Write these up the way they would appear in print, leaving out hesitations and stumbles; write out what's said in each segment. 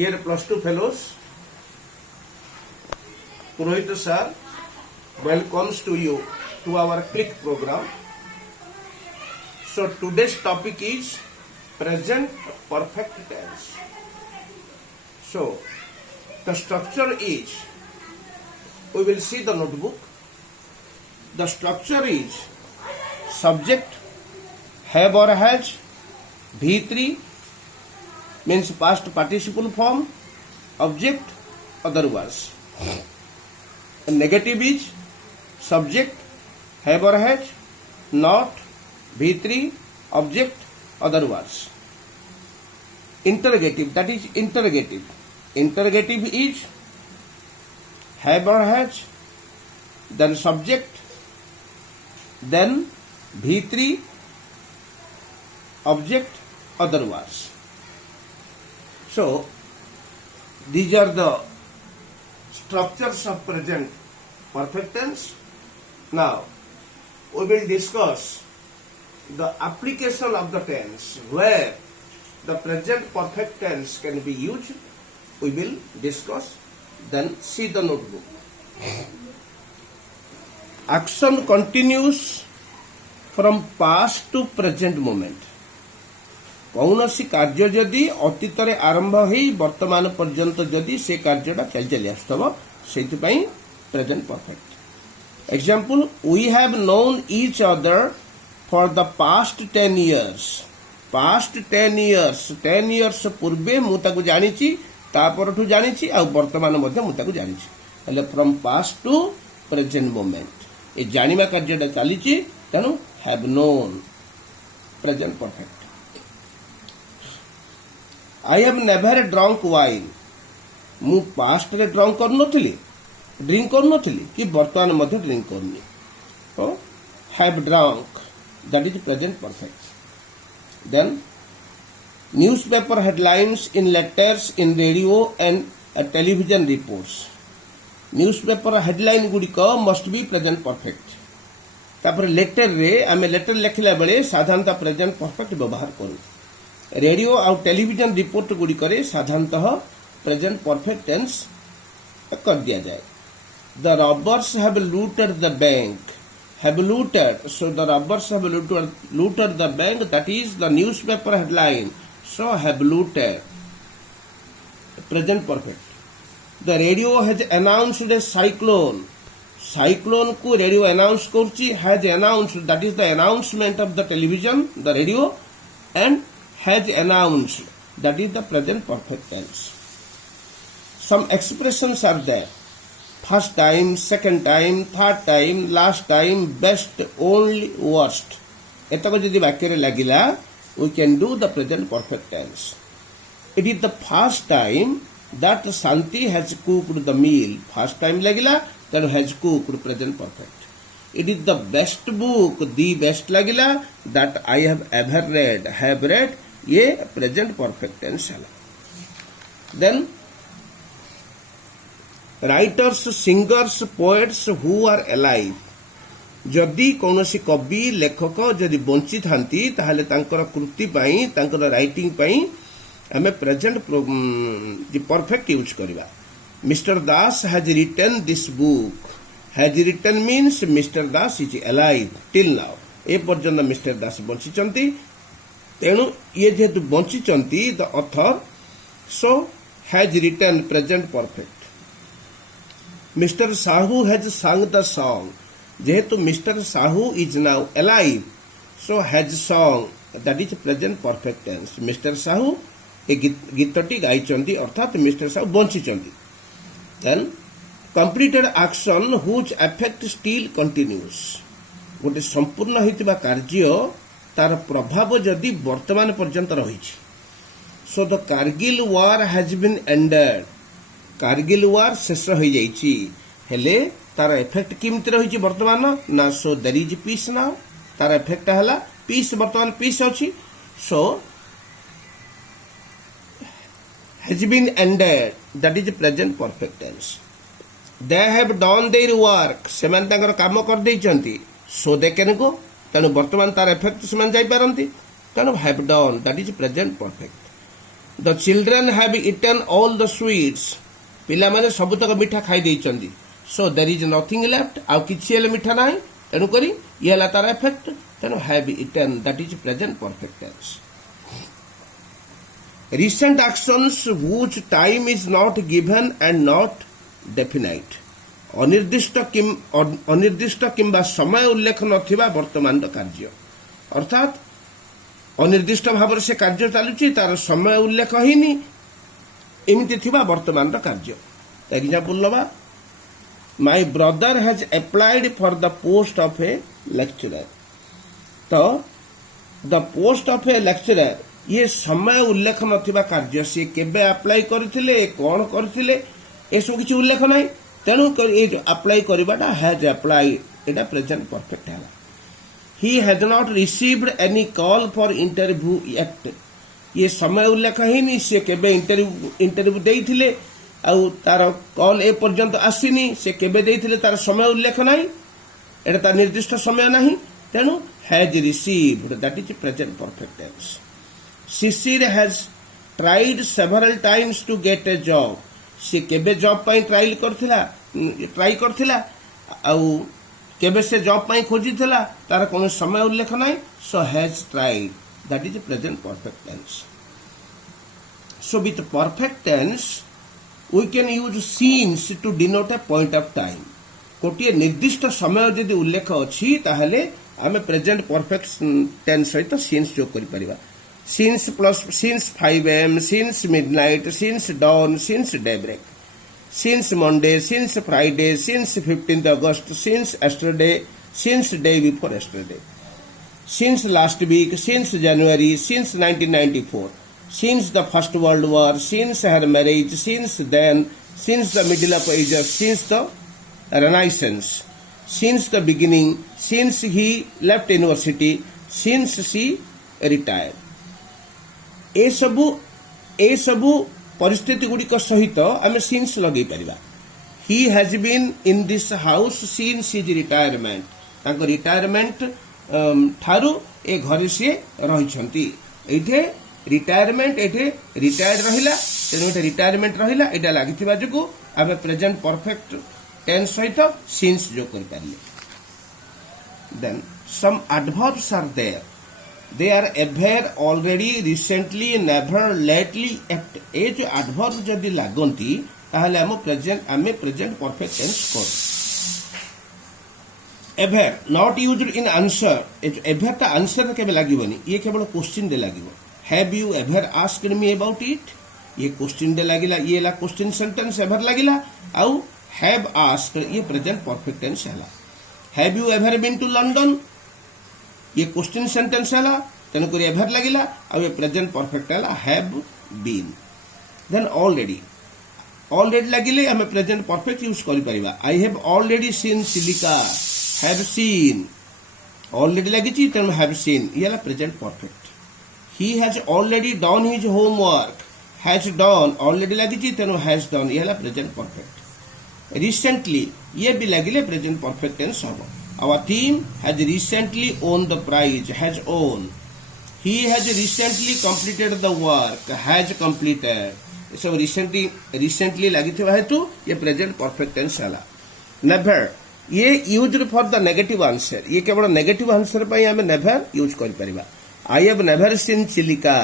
Dear plus 2 fellows, Purohit sir welcomes to you to our click program. So today's topic is present perfect tense. So the structure is, we will see the notebook. The structure is subject have or has, V3 means past participle form, object otherwise. And negative is subject have or has, not, V3 object otherwise. Interrogative, that is interrogative. Interrogative is have or has, then subject, then V3 object otherwise. So these are the structures of present perfect tense. Now we will discuss the application of the tense where the present perfect tense can be used. We will discuss, then see the notebook. Action continues from past to present moment. कौनसी कार्य जदि अतीत आरंभ हो वर्तमान पर्यंत जदि से कार्यटा चली चली आसुव से present perfect. Example, we have known each other for the past 10 years. Past 10 years, 10 years पूर्वे मुझे जानी तापरठू जानी आ वर्तमान मुझे जानी हेले from past to present moment ये जानिबा कार्यटा चली तेणु have known present perfect. I have never drunk wine. मु पास्ट रे ड्रंक ड्रिंक करनथली कि वर्तमान मध्ये ड्रिंक करनी. तो have drunk that is present perfect. Then newspaper headlines in letters in radio and television reports. Newspaper headline गुड़िक must be present perfect. तापर लेटर रे आमे लेटर लिखला बेले साधारणतः प्रेजेंट परफेक्ट व्यवहार करू. रेडियो और टेलीविजन रिपोर्ट गुड़िक साधारणतः प्रेजेंट परफेक्ट टेंस कर दिया जाए. The robbers have looted the bank. Have looted, so the robbers have looted the bank, that is the newspaper headline. So have looted present perfect. The radio has announced A cyclone. Cyclone को radio announce करछि, has announced, that is the announcement of the television, the radio, and has announced, that is the present perfect tense. Some expressions are there: first time, second time, third time, last time, best, only, worst. एतक जदि वाक्य रे लागिला, we can do the present perfect tense. It is the first time that Santi has cooked the meal. First time लागिला, then has cooked, present perfect. It is the best book, the best लागिला, that I have ever read, have read, ये present perfect tense है. Then writers, singers, poets who are alive. जदि कौनसी कवि लेखक जदि bunchy थांती ताहले तांकर कृति पई तांकर राइटिंग पई हमें प्रेजेंट परफेक्ट यूज करबा. Mister Das has written this book. Has written means mister Das is alive till now. ए पर्यंत मिस्टर दास बंची तेणु ये जेहेतु बंची the author, so has written present perfect. Mister Sahu has sang the song. जेहेतु mister Sahu is now alive, so has song, that is present perfect tense. Mister Sahu ए गीतटी गाइचंती अर्थात मिस्टर साहू बंची. Then completed action whose affect still continues. गोटे संपूर्ण होइतिबा कार्य तार प्रभाव जदि वर्तमान पर्यंत रही. So the Kargil war has been ended. Kargil war शेष हो जाइछि हेले तार इफेक्ट किमती रही वर्तमान ना. So there is peace now. तार इफेक्ट हला पीस, वर्तमान पीस अछि. So has been ended, that is present perfect tense. They have done their work. सेमान तांकर काम कर दैछंती. सो दे कैन गो. तेणु वर्तमान तार इफेक्ट से जापारती. तेणु have done, that is present perfect. The children have eaten all the sweets पिला माने सबतक मिठा खाई देइचंदी so there is nothing left आउ किछि हेले मिठा नाही तेनु करी ये हला तार इफेक्ट तेनु have eaten that is present perfect tense recent actions whose time is not given and not definite अनिर्दिष्ट किंबा समय उल्लेख नथिबा वर्तमान कार्य अर्थात अनिर्दिष्ट भाव से कार्य चलुची तार समय उल्लेख हिनी एमती थिबा वर्तमान कार्य एग्जांपल लबा my brother has applied for the post of a lecturer तो the post of a lecturer ये समय उल्लेख नथिबा कार्य से केबे अप्लाई करथिले कोन करथिले ए सब किछि उल्लेख नै तेणु ए apply करबाटा has applied Etah present perfect है he has not received any call for interview yet ये समय उल्लेख हिनी से केबे इंटरव्यू देइथिले आउ तार कॉल ए पर्यंत आसीनी से केबे देइथिले तार समय उल्लेख नै एटा तार निर्दिष्ट समय नाही तेणु has received that is present perfect tense Shishir has tried several times to get a job से केबे जॉब पाई ट्राई करथिला आउ केबे से जॉब पाई खोजिथिला तार कोनो समय उल्लेख नाही सो has tried that is present perfect tense so with perfect tense we can use since to denote a point of time गोटे निर्दिष्ट समय यदि उल्लेख अछि ताहले आमे प्रेजेंट परफेक्ट टेंस सहित सीन्स जोग करि परिबा since plus since 5 am since midnight since dawn since daybreak since Monday since Friday since 15th August since yesterday since day before yesterday since last week since January since 1994 since the first world war since her marriage since then since the middle of ages since the renaissance since the beginning since he left university since she retired ए सबु परिस्थिति गुड़िक सहित आम since लगे पारिबा he has been in this house since his retirement तांको retirement ठारू ए घर से रहिछंती एठे रिटायरमेंट एठे रिटायर्ड रहिला तेनु एठे रिटायरमेंट रहिला एटा लागिथिबा जको आम प्रेजेंट परफेक्ट टेंस सहित सीन्स जो कर पारिले then some adverbs are there they are ever already recently never lately at ए जो एडवर्ब जदि लागंती ताहले हम प्रेजेंट परफेक्ट टेंस कर ever not used in answer ever ता आंसर केबे लागिबनी ये केवल क्वेश्चन दे लागिबो have you ever asked me about it ये क्वेश्चन दे लागिला ये ला क्वेश्चन सेंटेंस एवर लागिला आउ हैव आस्क्ड ये प्रेजेंट परफेक्ट टेंस हला have you ever been to London ये क्वेश्चन सेंटेंस है तेणुक एभर लगिला आ प्रेजेंट परफेक्ट है हैव बीन देन ऑलरेडी लगिले आम प्रेजेंट परफेक्ट यूज कर I have already seen Chilika have seen already लगी तेणु हैव सीन ये present perfect he has already done his homework has done already लगी तेणु हैज डन ये प्रेजेंट परफेक्ट रिसेंटली ये भी लगिले प्रेजेंट परफेक्ट टेंस हम Our team has recently won the prize, has won. He has recently completed the work, has completed. So recently लगी थी वह तो ये प्रेजेंट परफेक्ट टेंस हला नेवर ये used for the negative answer ये केवल नेगेटिव आंसर पई हमें नेवर यूज कर परिबा I have never seen Chilika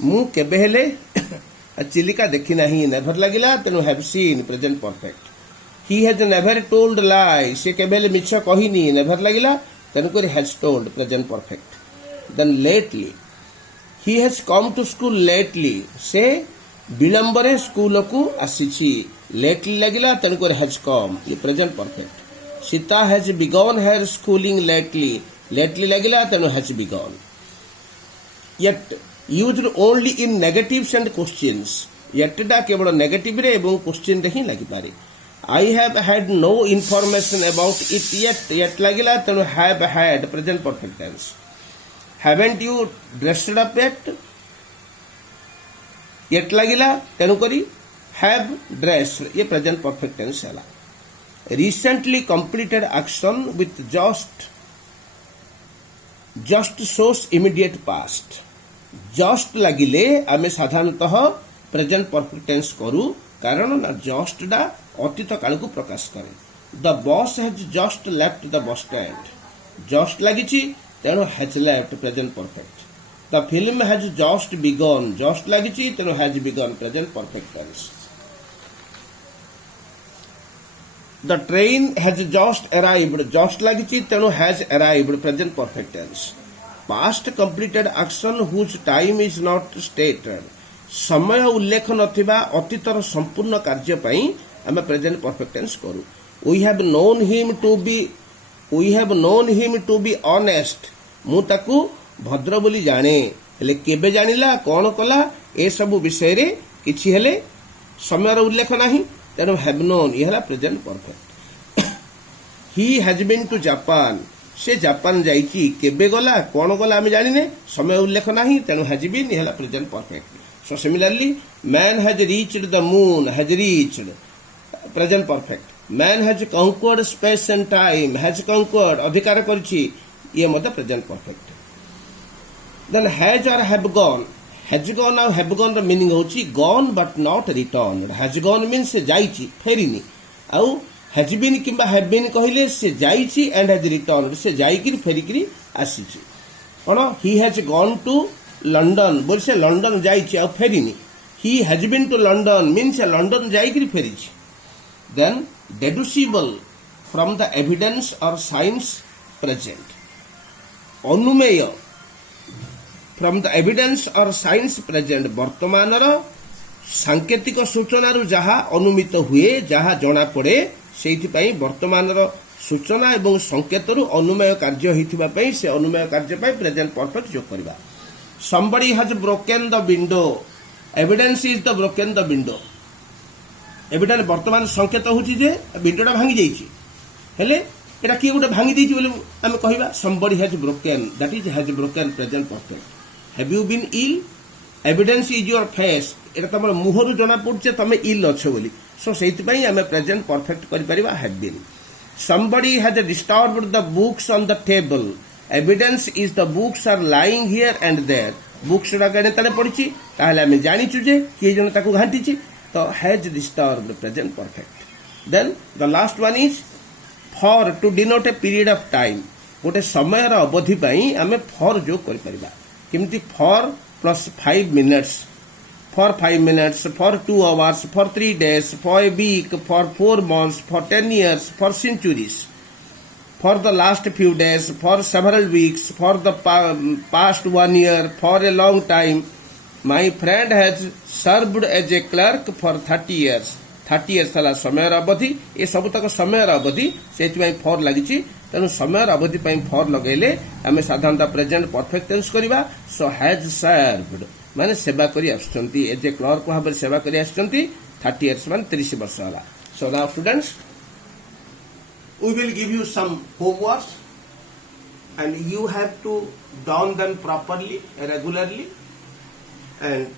मु केबे हेले चिलिका देखि नाही नेवर लागिला तेनु have seen present perfect he has never told lie से केबेले मिछ कहिनी नेवर लागिला तेनुक has told present perfect then lately he has come to school lately से विलंबरे स्कूल को आसीछि लेटली लागिला तेनुक हैज कम ये present perfect Sita has begun her schooling lately लागिला तेनु has begun yet used only in negatives and questions yet डा केवल negative रे एवं क्वेश्चन रे ही लागि पारे I have had no information about it yet lagila tenu have had present perfect tense haven't you dressed up yet lagila tenu kari have dressed ye present perfect tense hala recently completed action with just shows immediate past just लगिले आमे साधारणतः present perfect tense करू कारण ना just डा अतीत काल को प्रकाश करे the bus has just left the bus stand just लगी तेणु has left present perfect the film has just begun just लगी तेणु has begun present perfect tense the train has just arrived just लगी तेणु has arrived present perfect tense past completed action whose time is not stated समय उल्लेख नथिबा अतीतर संपूर्ण कार्य पई आमे प्रेजेंट परफेक्ट टेंस करू we have known him to be honest मु ताकू भद्र बोली जाने हेले केबे जानिला कोन कला ए सब विषय रे किछि हेले समयर उल्लेख नाही तेणु हैव नोन ये हला present perfect he has been to Japan से जापान जाइची केबे गला कोन गला आमे जानिने समय उल्लेख नाही तेणु हैज बीन ये हला present perfect So similarly, man has reached the moon, has reached, present perfect. Man has conquered space and time, has conquered, अधिकार करछि, ये मतलब present perfect. Then has or have gone और have gone ର meaning होछि gone but not returned. Has gone means से जाइछि, फेरिनी. आउ has been किंबा have been कहिले से जाइछि and has returned, से जाइकिरी फेरिकिरी आसीछि. कोन he has gone to London बोल से लंडन जाइछि आ फेरिनी he has been to London means London जाइकरी फेरिछि then deducible from the evidence or signs present अनुमेय from the evidence or signs present वर्तमानर सांकेतिक सूचना रु जहा अनुमित हुए जहा जणा पड़े सेहि पई वर्तमानर सूचना एवं संकेत रु अनुमेय कार्य हिथिबा पई से अनुमेय कार्य पई प्रेजेंट परफेक्ट जो करबा somebody has broken the window evidence is the broken the window evidence वर्तमान संकेत होची जे विंडोटा भांगी जाईची हेले एटा की गुटे भांगी देची बोले हम कहिबा somebody has broken that is has broken present perfect have you been ill evidence is your face एटा तमर मुहरु जणा पड़छे तमे इल अछ बोली सो सेति पई हम प्रेजेंट परफेक्ट करि परिबा have been somebody has disturbed the books on the table evidence is the books are lying here and there books रा गने तने पड़छि ताहले हम जानि छु जे के जन ताकू घांटिछि तो has disturbed present perfect then the last one is for to denote a period of time गोटे समय रा अवधि पई हमें for जो कर परिबा किमति for plus 5 minutes for 5 minutes for 2 hours for 3 days for a week for 4 months for 10 years for centuries for the last few days, for several weeks, for the past 1 year, for a long time. My friend has served as a clerk for 30 years. 30 years थला समय अवधि ये सब तक समय अवधि से for लगी तेणु समय अवधि फॉर लगेले आम साधारणतः प्रेजेंट परफेक्ट टेंस करवा सो हैज सर्व्ड माने सेवा करी आछंती एज ए क्लर्क भाव सेवा करी आछंती 30 years मान 30 वर्ष होला so now students we will give you some homeworks and you have to done them properly regularly and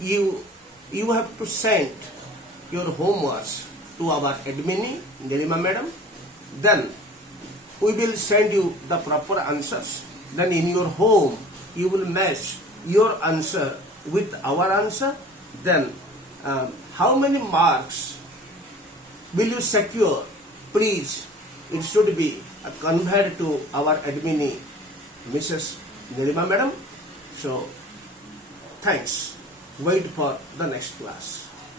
you have to send your homeworks to our admin Nilima madam then we will send you the proper answers then in your home you will match your answer with our answer then how many marks will you secure please it should be conveyed to our admin Mrs. Nilima madam so thanks wait for the next class.